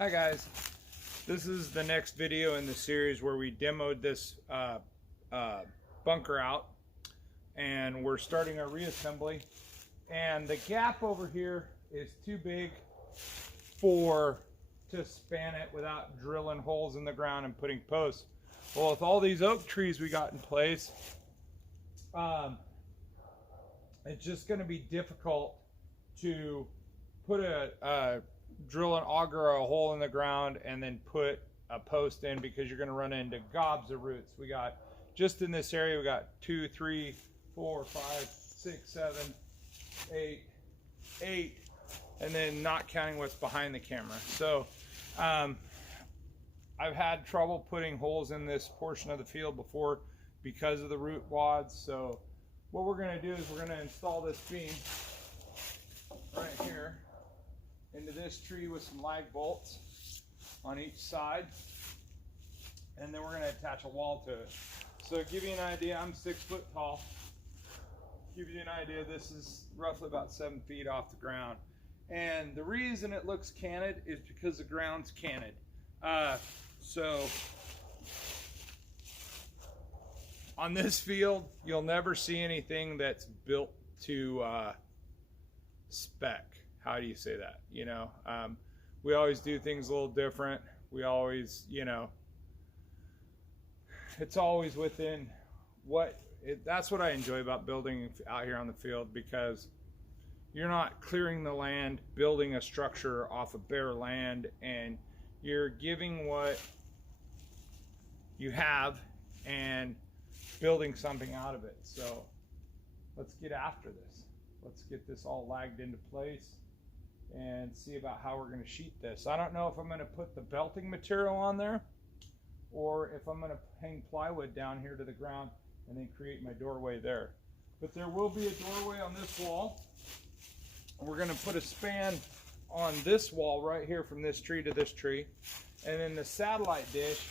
Hi guys, this is the next video in the series where we demoed this bunker out, and we're starting our reassembly. And the gap over here is too big to span it without drilling holes in the ground and putting posts. Well, with all these oak trees we got in place, it's just going to be difficult to put drill an auger a hole in the ground and then put a post in, because you're going to run into gobs of roots. We got, just in this area, we got 2, 3, 4, 5, 6, 7, 8, and then not counting what's behind the camera. So I've had trouble putting holes in this portion of the field before because of the root wads. So what we're going to do is we're going to install this beam right here into this tree with some lag bolts on each side, and then we're going to attach a wall to it. So to give you an idea, I'm 6 foot tall. Give you an idea, this is roughly about 7 feet off the ground. And the reason it looks canted is because the ground's canted. So on this field, you'll never see anything that's built to spec. How do you say that? You know, we always do things a little different. We always, you know, it's always within that's what I enjoy about building out here on the field, because you're not clearing the land, building a structure off of bare land, and you're giving what you have and building something out of it. So let's get after this. Let's get this all lagged into place and see about how we're going to sheet this. I don't know if I'm going to put the belting material on there, or if I'm going to hang plywood down here to the ground and then create my doorway there. But there will be a doorway on this wall. We're going to put a span on this wall right here from this tree to this tree, and then the satellite dish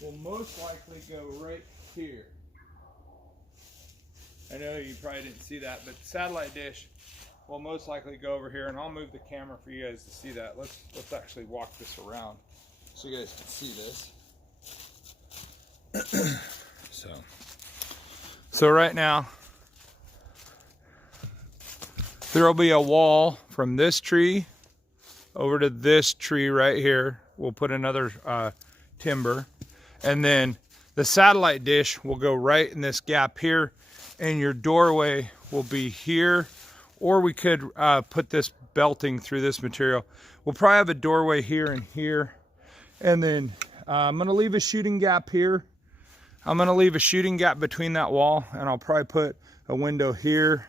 will most likely go right here. I know you probably didn't see that, but the satellite dish will most likely go over here, and I'll move the camera for you guys to see that. Let's actually walk this around so you guys can see this. So right now there will be a wall from this tree over to this tree right here. We'll put another timber, and then the satellite dish will go right in this gap here, and your doorway will be here. Or we could put this belting through this material. We'll probably have a doorway here and here. And then I'm gonna leave a shooting gap here. I'm gonna leave a shooting gap between that wall, and I'll probably put a window here.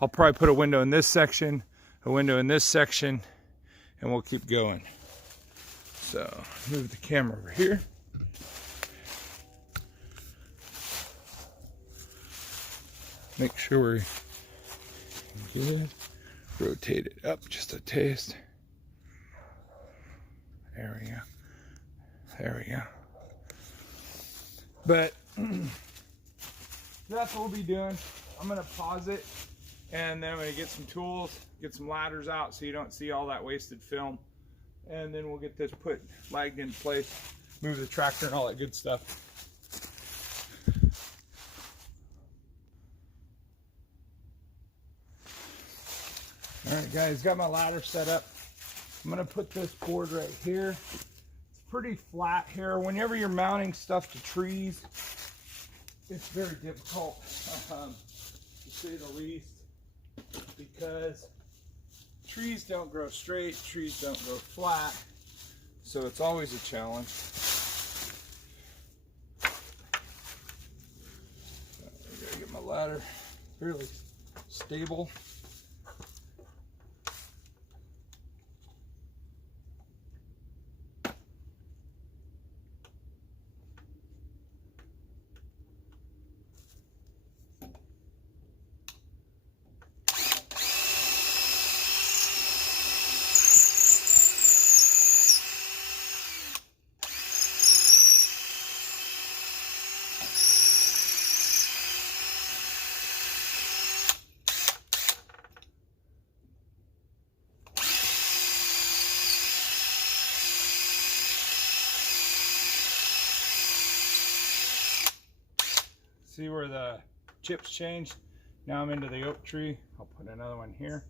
I'll probably put a window in this section, a window in this section, and we'll keep going. So move the camera over here. Make sure we're good. Rotate it up just a taste. There we go. There we go. But that's what we'll be doing. I'm going to pause it, and then I'm going to get some tools, get some ladders out so you don't see all that wasted film. And then we'll get this lagged into place, move the tractor and all that good stuff. All right, guys, got my ladder set up. I'm gonna put this board right here. It's pretty flat here. Whenever you're mounting stuff to trees, it's very difficult, to say the least, because trees don't grow straight, trees don't grow flat, so it's always a challenge. I gotta get my ladder fairly stable. See where the chips changed? Now I'm into the oak tree. I'll put another one here.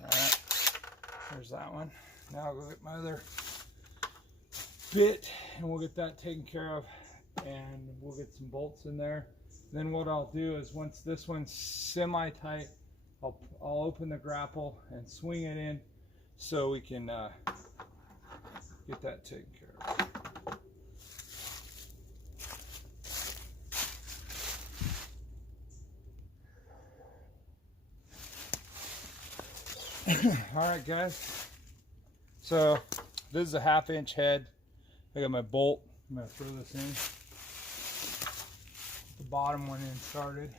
Alright, there's that one. Now I'll go get my other bit and we'll get that taken care of, and we'll get some bolts in there. Then what I'll do is once this one's semi-tight, I'll open the grapple and swing it in so we can get that taken care of. All right, guys. So this is a 1/2 inch head. I got my bolt. I'm gonna throw this in. The bottom one in started.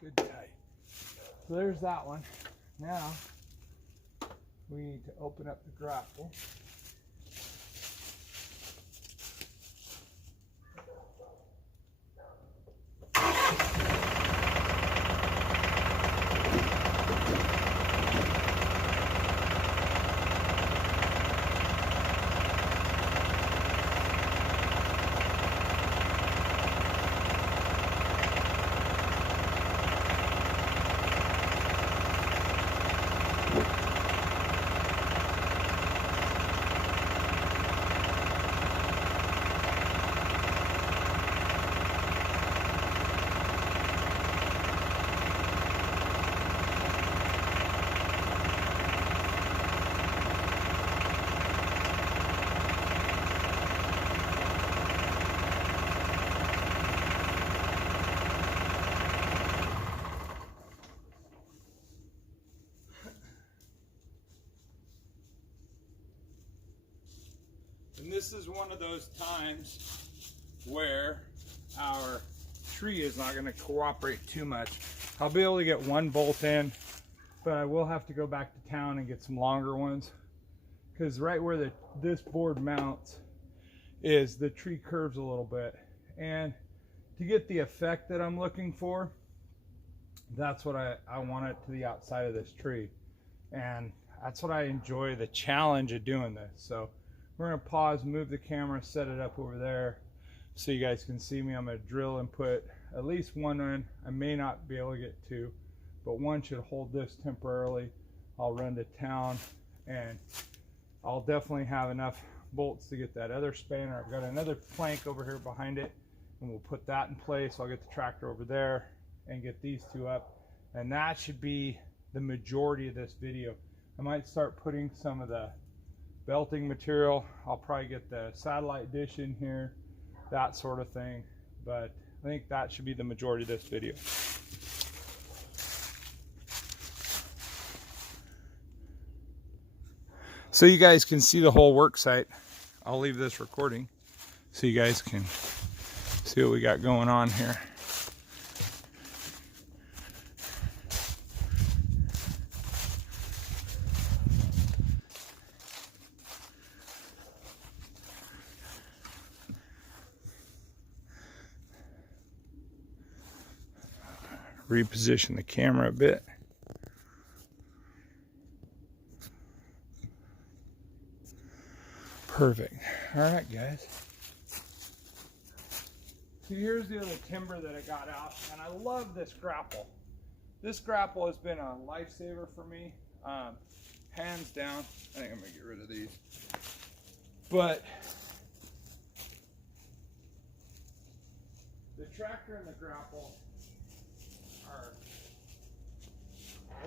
Good tight. So there's that one. Now we need to open up the grapple. And this is one of those times where our tree is not going to cooperate too much. I'll be able to get one bolt in, but I will have to go back to town and get some longer ones, because right where this board mounts is the tree curves a little bit, and to get the effect that I'm looking for, that's what I want it to the outside of this tree, and that's what I enjoy, the challenge of doing this. So we're going to pause, move the camera, set it up over there so you guys can see me. I'm going to drill and put at least one in. I may not be able to get two, but one should hold this temporarily. I'll run to town and I'll definitely have enough bolts to get that other spanner. I've got another plank over here behind it, and we'll put that in place. I'll get the tractor over there and get these two up, and that should be the majority of this video. I might start putting some of the belting material. I'll probably get the satellite dish in here, that sort of thing, but I think that should be the majority of this video. So you guys can see the whole work site. I'll leave this recording so you guys can see what we got going on here. Reposition the camera a bit. Perfect. All right, guys. So here's the other timber that I got out, and I love this grapple. This grapple has been a lifesaver for me, hands down. I think I'm gonna get rid of these. But the tractor and the grapple are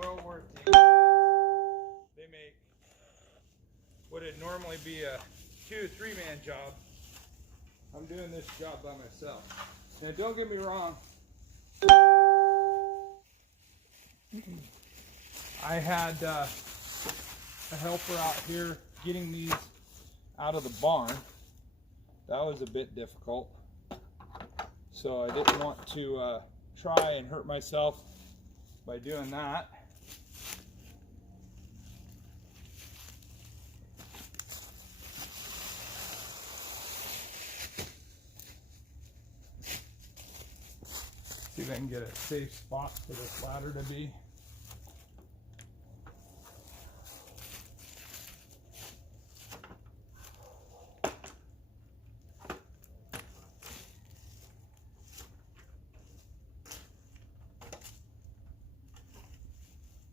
well worth the expense. They make what would normally be a 2 or 3 man job. I'm doing this job by myself. Now don't get me wrong, I had a helper out here getting these out of the barn. That was a bit difficult. So I didn't want to try and hurt myself by doing that. See if I can get a safe spot for this ladder to be.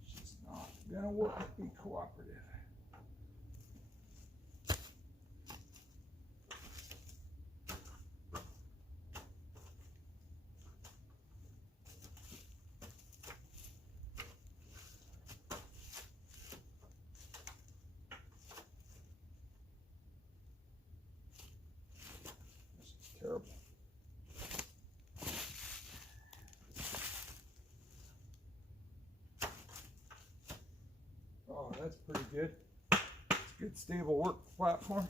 She's not gonna work with me cooperative. Terrible. Oh, that's pretty good. It's a good stable work platform.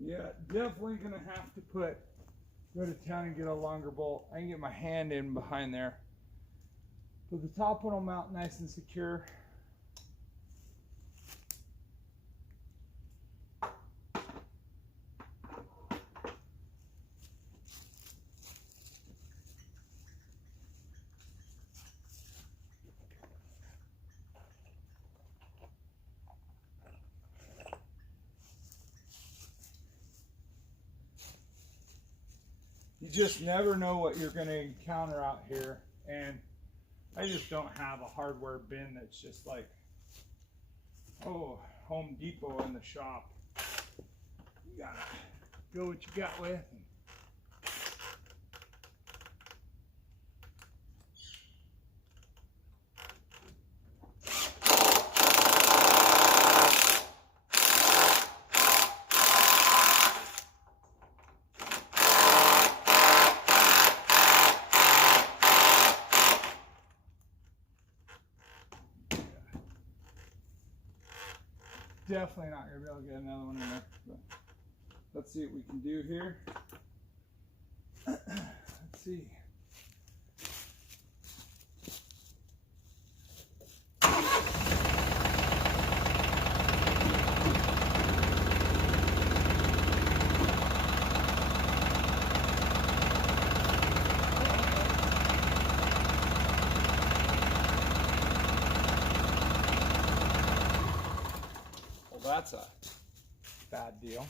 Yeah, definitely gonna have to go to town and get a longer bolt. I can get my hand in behind there. But the top one will mount nice and secure. You just never know what you're going to encounter out here, and I just don't have a hardware bin that's just like, oh, Home Depot in the shop. You gotta go what you got with. Definitely not gonna be able to get another one in there. But let's see what we can do here. Let's see. That's a bad deal.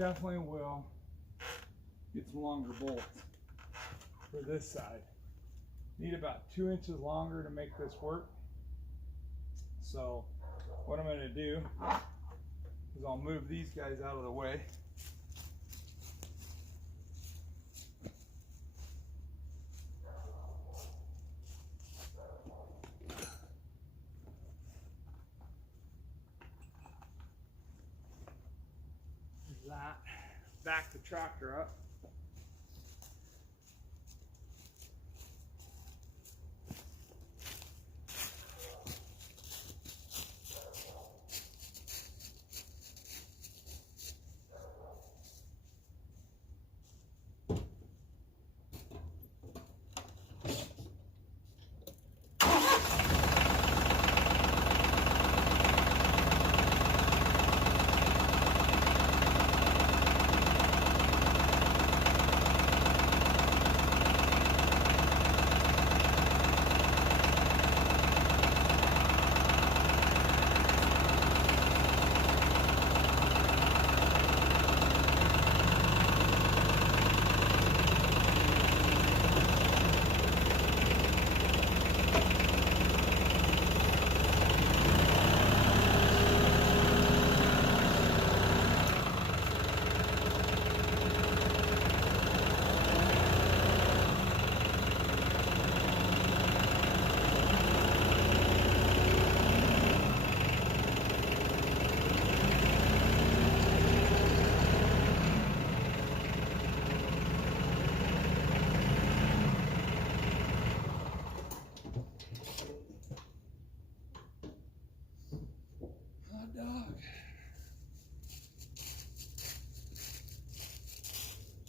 definitely will get some longer bolts for this side. Need about 2 inches longer to make this work. So what I'm going to do is I'll move these guys out of the way. That, back the tractor up.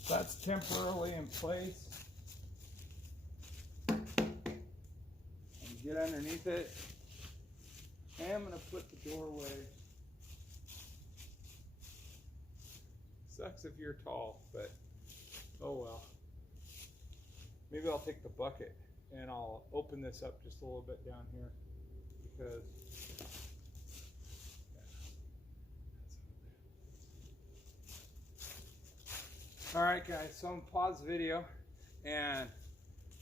That's temporarily in place. And get underneath it. And I'm going to put the doorway. Sucks if you're tall, but oh well. Maybe I'll take the bucket and I'll open this up just a little bit down here because all right guys, so I'm gonna pause the video and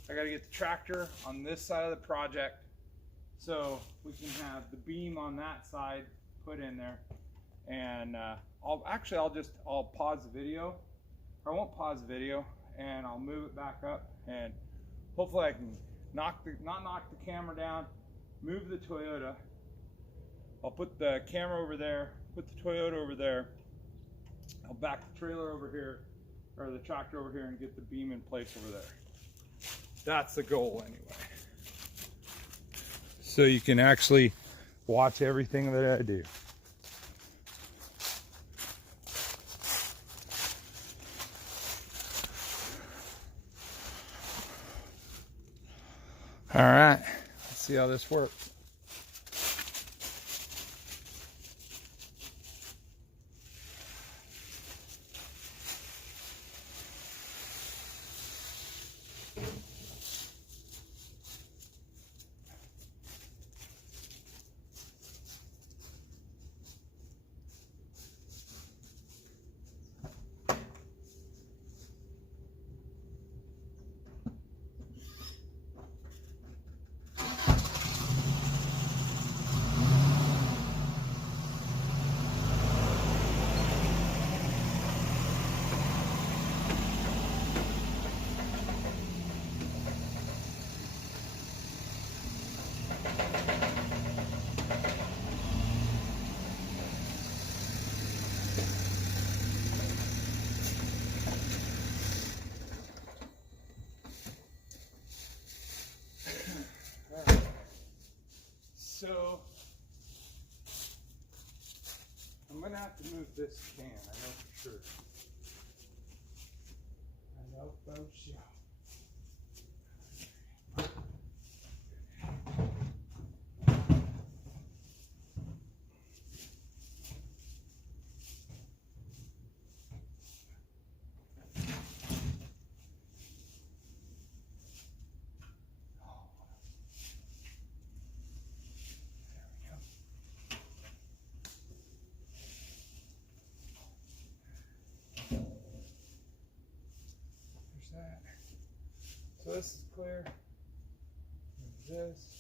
I gotta get the tractor on this side of the project so we can have the beam on that side put in there. And I'll pause the video, or I won't pause the video, and I'll move it back up and hopefully I can not knock the camera down, move the Toyota. I'll put the camera over there, put the Toyota over there. I'll back the trailer over here, or the tractor over here, and get the beam in place over there. That's the goal anyway. So you can actually watch everything that I do. All right, let's see how this works. So I'm gonna have to move this can, I know for sure. I know for sure. that. So this is clear. This.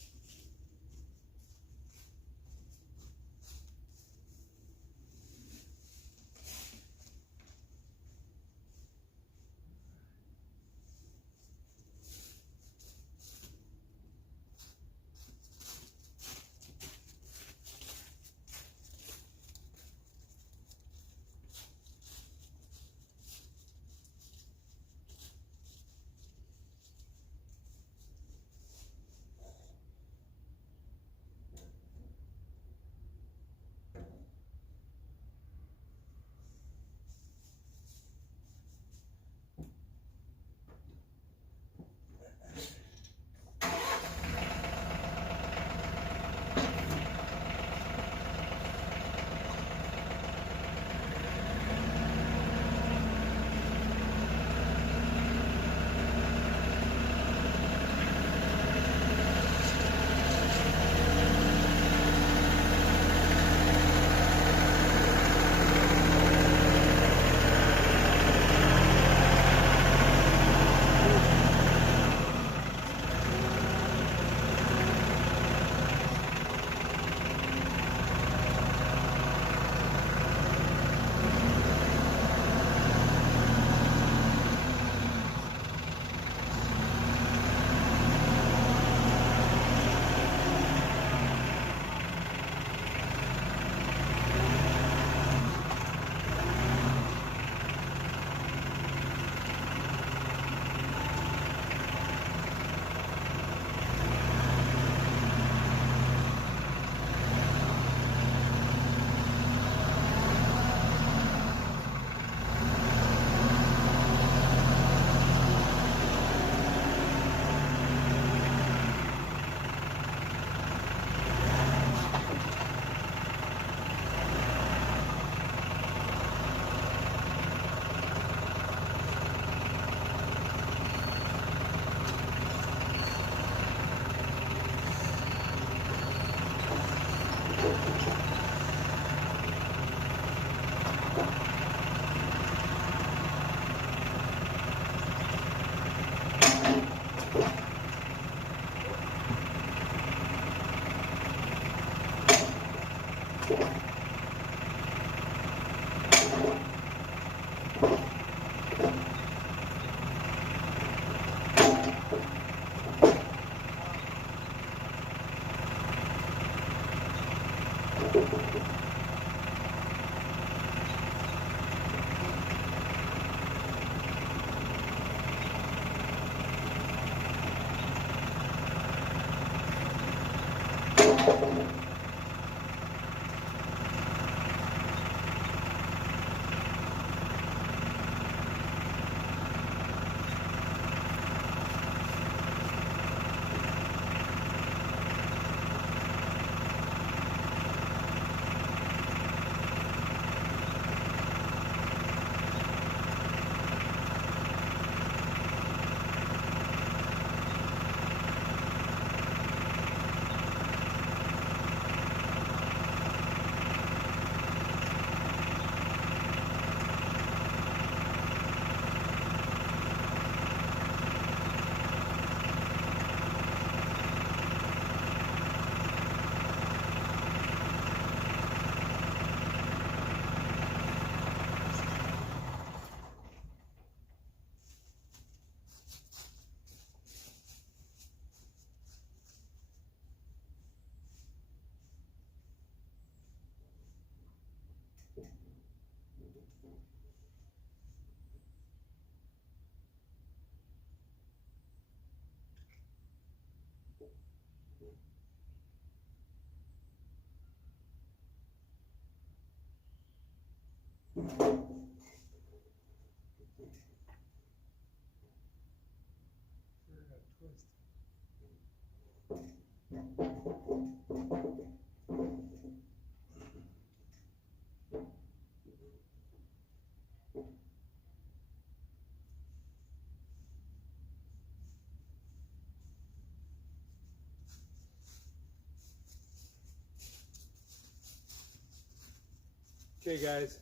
Okay guys,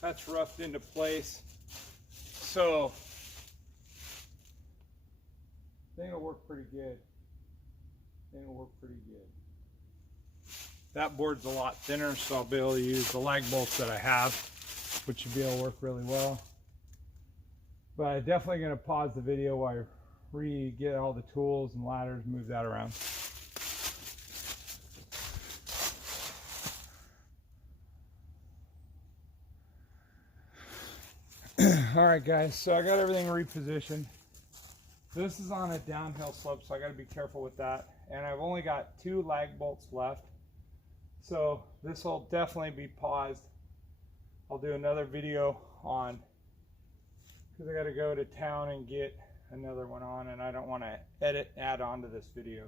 that's roughed into place. So I think it'll work pretty good. I think it'll work pretty good. That board's a lot thinner, so I'll be able to use the lag bolts that I have, which should be able to work really well. But I'm definitely going to pause the video while I get all the tools and ladders, move that around. All right, guys, so I got everything repositioned. This is on a downhill slope, so I got to be careful with that. And I've only got 2 lag bolts left, so this will definitely be paused. I'll do another video on, because I got to go to town and get another one on, and I don't want to add on to this video.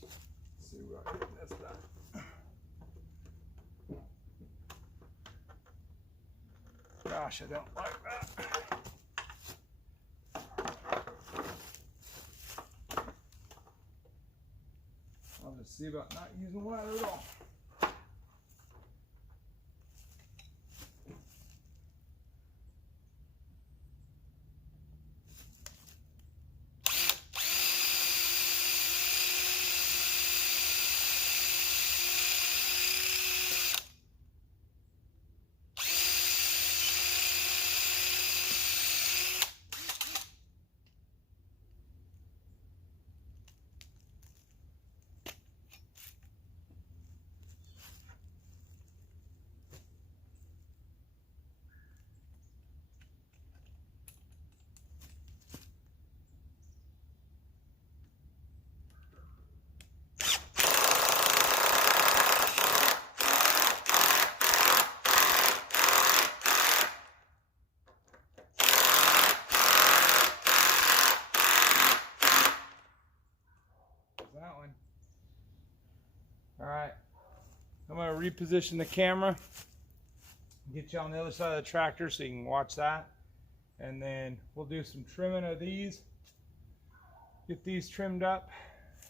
So let's see what I can miss that. Gosh, I don't like that. I'll just see about not using the ladder at all. That one. All right, I'm going to reposition the camera, get you on the other side of the tractor so you can watch that, and then we'll do some trimming of these, get these trimmed up,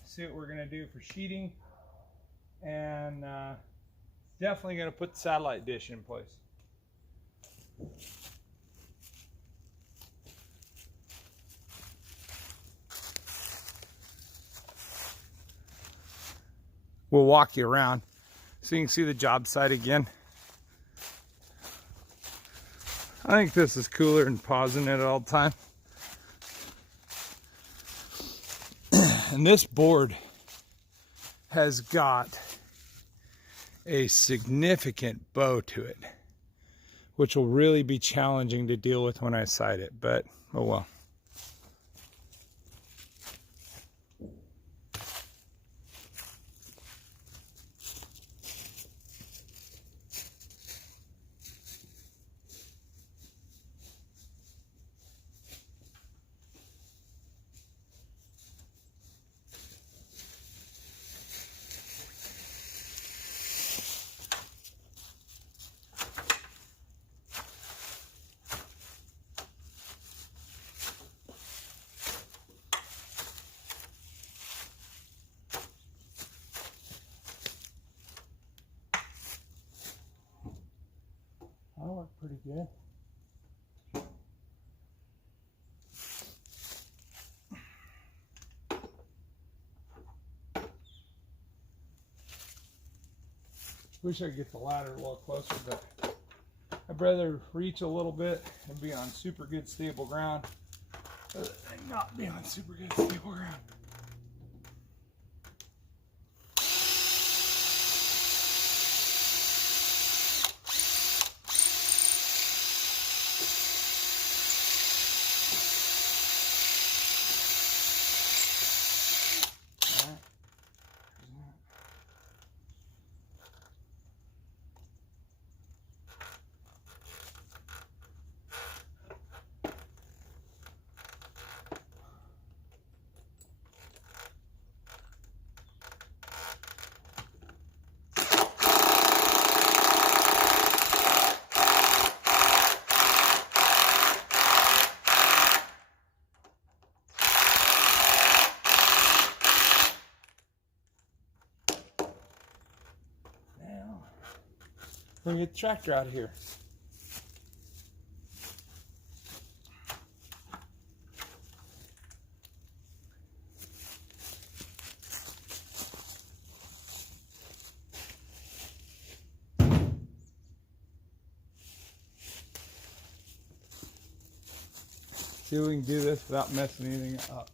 see what we're going to do for sheeting, and definitely going to put the satellite dish in place. We'll walk you around so you can see the job site again. I think this is cooler than pausing it all the time. And this board has got a significant bow to it, which will really be challenging to deal with when I sight it, but oh well. That'll work pretty good. Wish I could get the ladder a little closer, but I'd rather reach a little bit and be on super good stable ground than not be on super good stable ground. We're gonna get the tractor out of here. See if we can do this without messing anything up.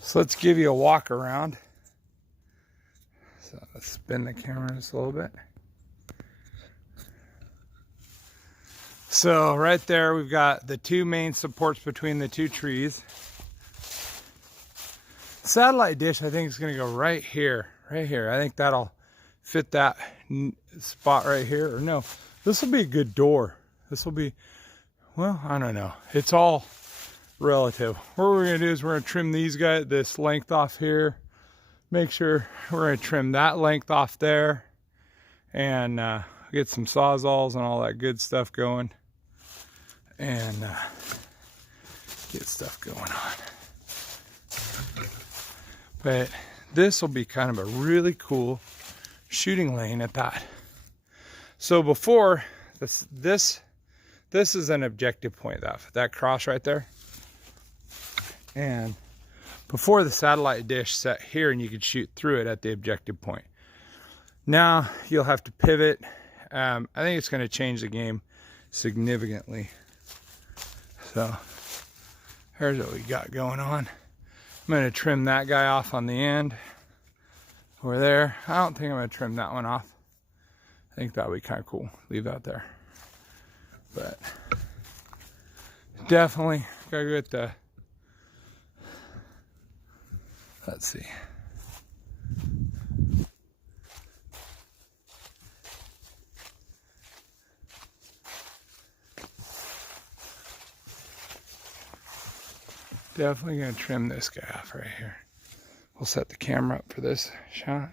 So let's give you a walk around. So let's spin the camera just a little bit. So right there we've got the two main supports between the two trees. Satellite dish I think is going to go right here, I think that'll fit that spot right here. Or no, this will be a good door. This will be, well, I don't know. It's all relative. What we're going to do is we're going to trim these guys, this length off here. Make sure we're going to trim that length off there. And get some sawzalls and all that good stuff going. And get stuff going on. But this will be kind of a really cool shooting lane at that. So before this is an objective point, that cross right there. And before the satellite dish sat here and you could shoot through it at the objective point. Now you'll have to pivot. I think it's going to change the game significantly. So here's what we got going on. I'm going to trim that guy off on the end over there. I don't think I'm going to trim that one off. I think that would be kind of cool. Leave that there. But definitely gotta go get the, let's see. Definitely gonna trim this guy off right here. We'll set the camera up for this shot.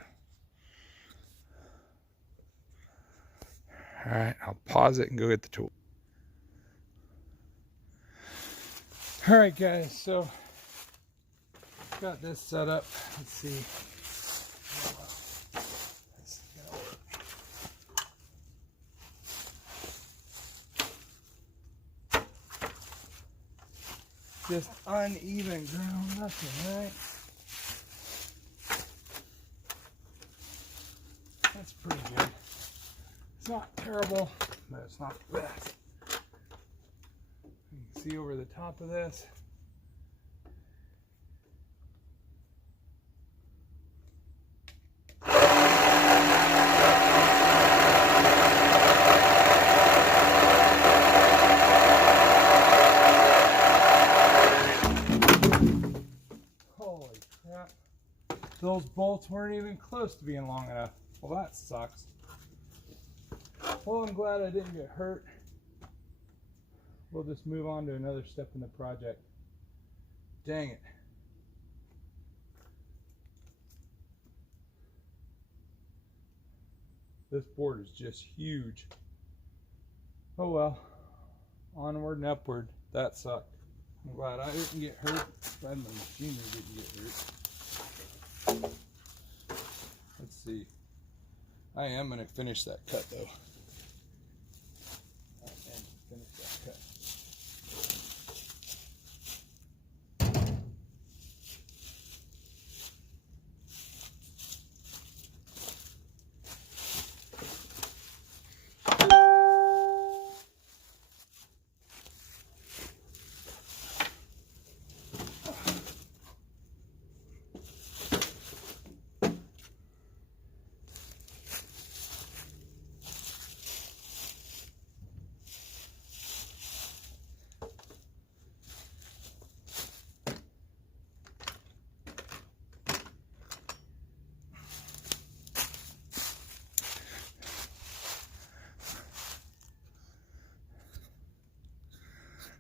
All right, I'll pause it and go get the tool. All right, guys, so got this set up. Let's see. Just uneven ground, nothing, right? That's pretty good. It's not terrible, but it's not the best. You can see over the top of this. Holy crap. Those bolts weren't even close to being long enough. Well, that sucks. Well, I'm glad I didn't get hurt. We'll just move on to another step in the project. Dang it. This board is just huge. Oh well. Onward and upward. That sucked. I'm glad I didn't get hurt. Glad my machinery didn't get hurt. I am going to finish that cut though. And finish that cut.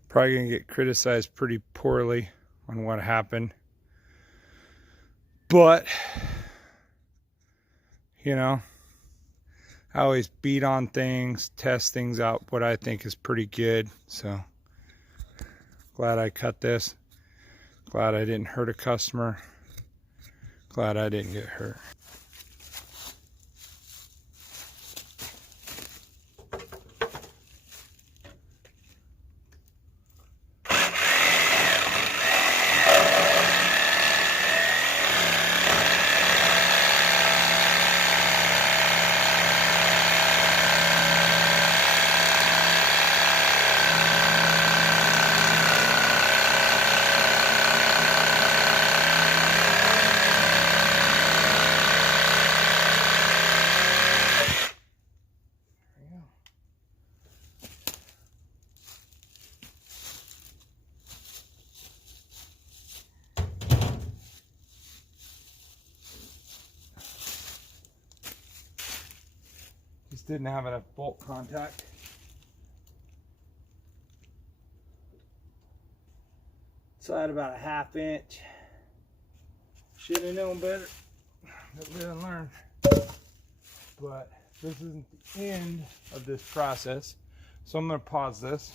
Probably gonna get criticized pretty poorly on what happened, but you know, I always beat on things, test things out what I think is pretty good. So glad I cut this, glad I didn't hurt a customer, glad I didn't get hurt. Just didn't have enough bolt contact. So I had about a 1/2 inch. Should have known better. But live and learn. But this isn't the end of this process. So I'm going to pause this.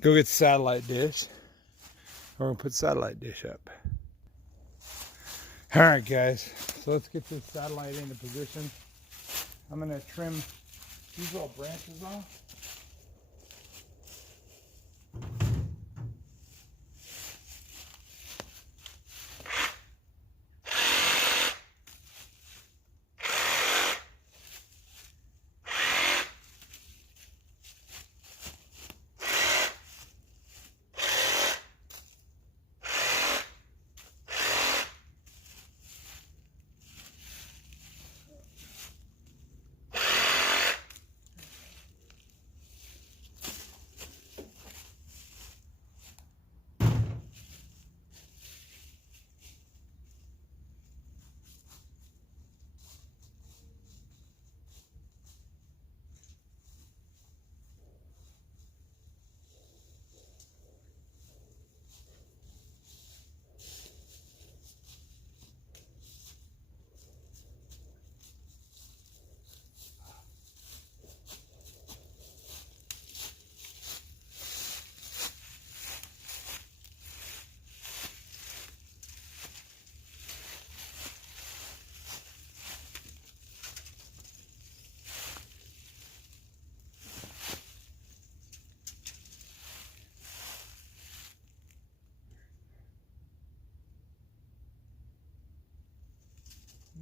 Go get the satellite dish. We're going to put the satellite dish up. Alright guys, so let's get this satellite into position. I'm going to trim these little branches off.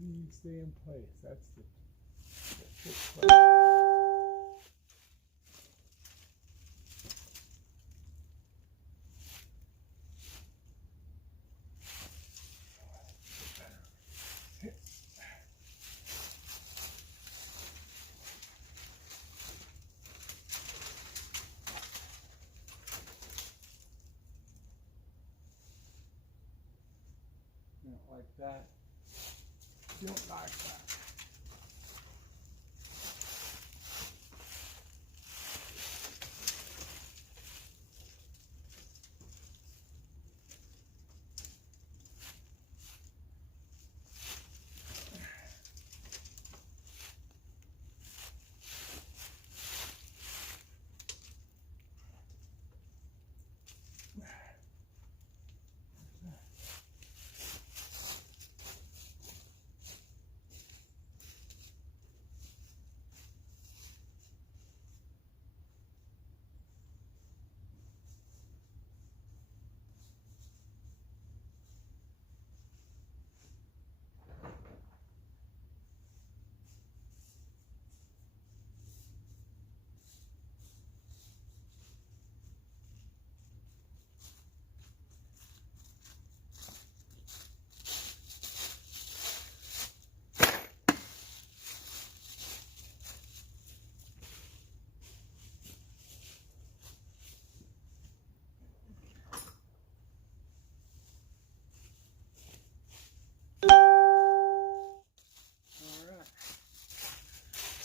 You stay in place. That's the trick place. Not like that. Don't like that.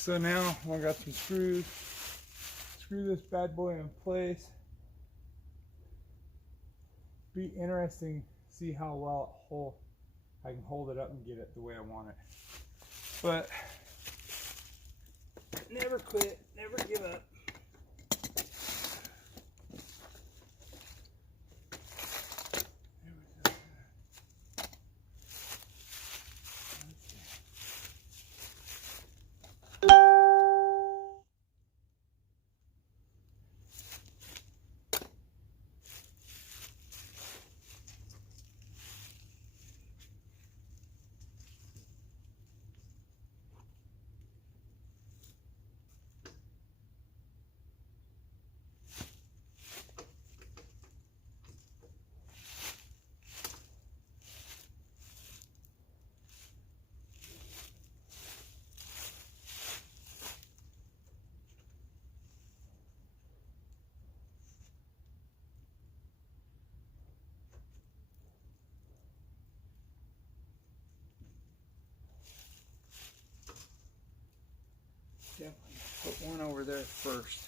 So now I got some screws. Screw this bad boy in place. Be interesting to see how well I can hold it up and get it the way I want it. But never quit, never give up. Definitely put one over there first.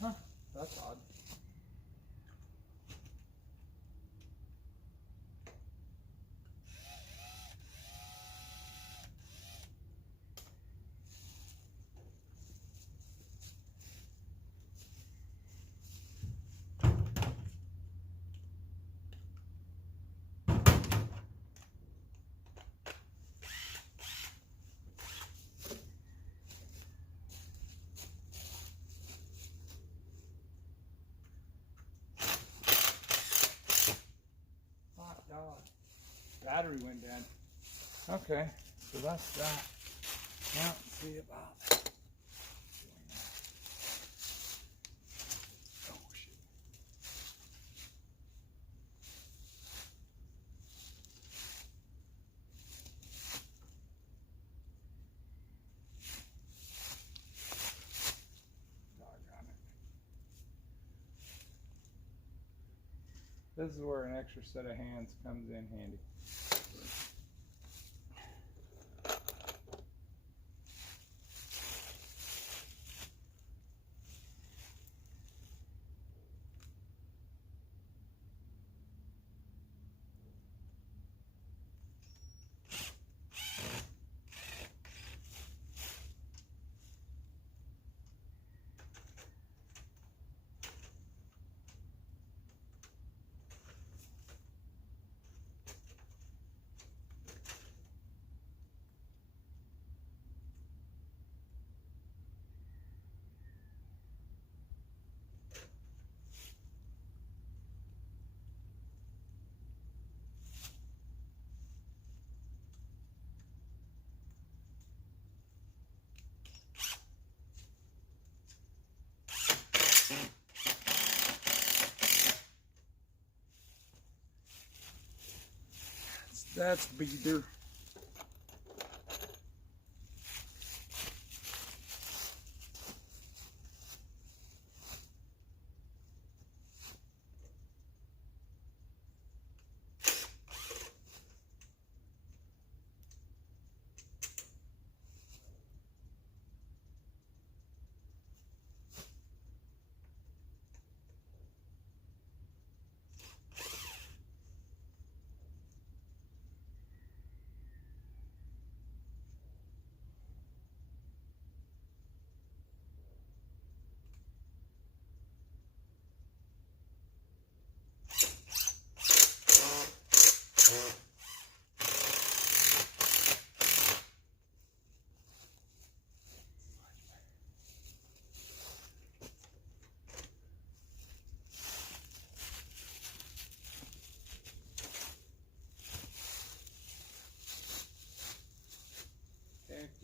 Huh, that's odd. Hot dog. Battery went dead. Okay, so that's that. Now let's see about doing that. Oh shit. Doggone it. This is where an extra set of hands comes in handy. That's beater.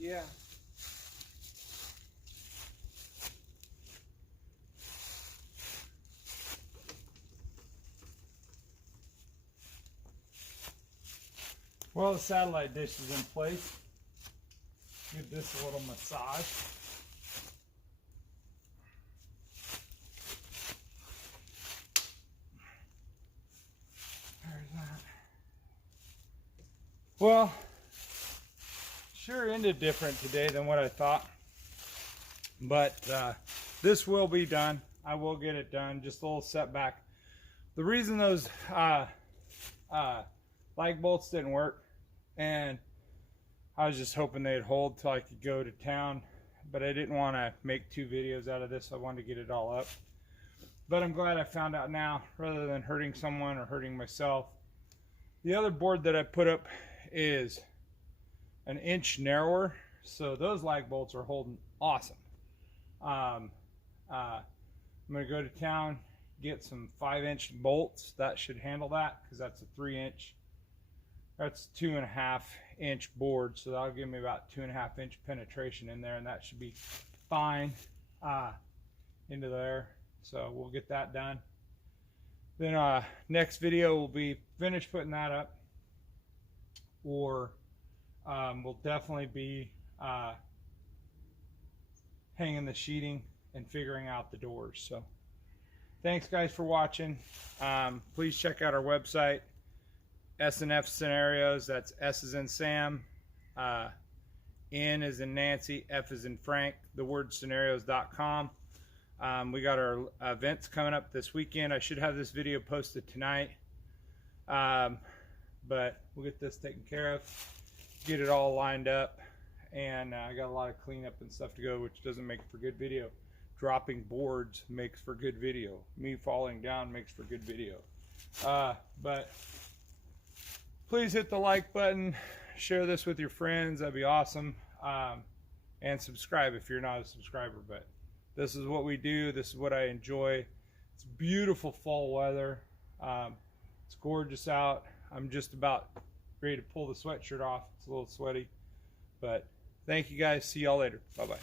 Yeah. Well, the satellite dish is in place. Give this a little massage. There's that. Well, sure ended different today than what I thought. But this will be done. I will get it done. Just a little setback. The reason those lag bolts didn't work, and I was just hoping they'd hold till I could go to town, but I didn't want to make 2 videos out of this. I wanted to get it all up. But I'm glad I found out now, rather than hurting someone or hurting myself. The other board that I put up is an inch narrower, so those lag bolts are holding awesome. I'm going to go to town, get some 5-inch bolts. That should handle that, because that's a 3-inch. That's 2.5-inch board, so that'll give me about 2.5-inch penetration in there, and that should be fine into there. So we'll get that done. Then next video will be finished putting that up, or we'll definitely be hanging the sheeting and figuring out the doors. So thanks guys for watching. Please check out our website, S&F Scenarios. That's S as in Sam, N as in Nancy, F as in Frank, theword-scenarios.com. We got our events coming up this weekend. I should have this video posted tonight, but we'll get this taken care of, get it all lined up, and I got a lot of cleanup and stuff to go, which doesn't make for good video. Dropping boards makes for good video. Me falling down makes for good video. But please hit the like button, share this with your friends, that'd be awesome, and subscribe if you're not a subscriber. But this is what we do, this is what I enjoy. It's beautiful fall weather. It's gorgeous out. I'm just about ready to pull the sweatshirt off. It's a little sweaty, but thank you guys. See y'all later. Bye bye.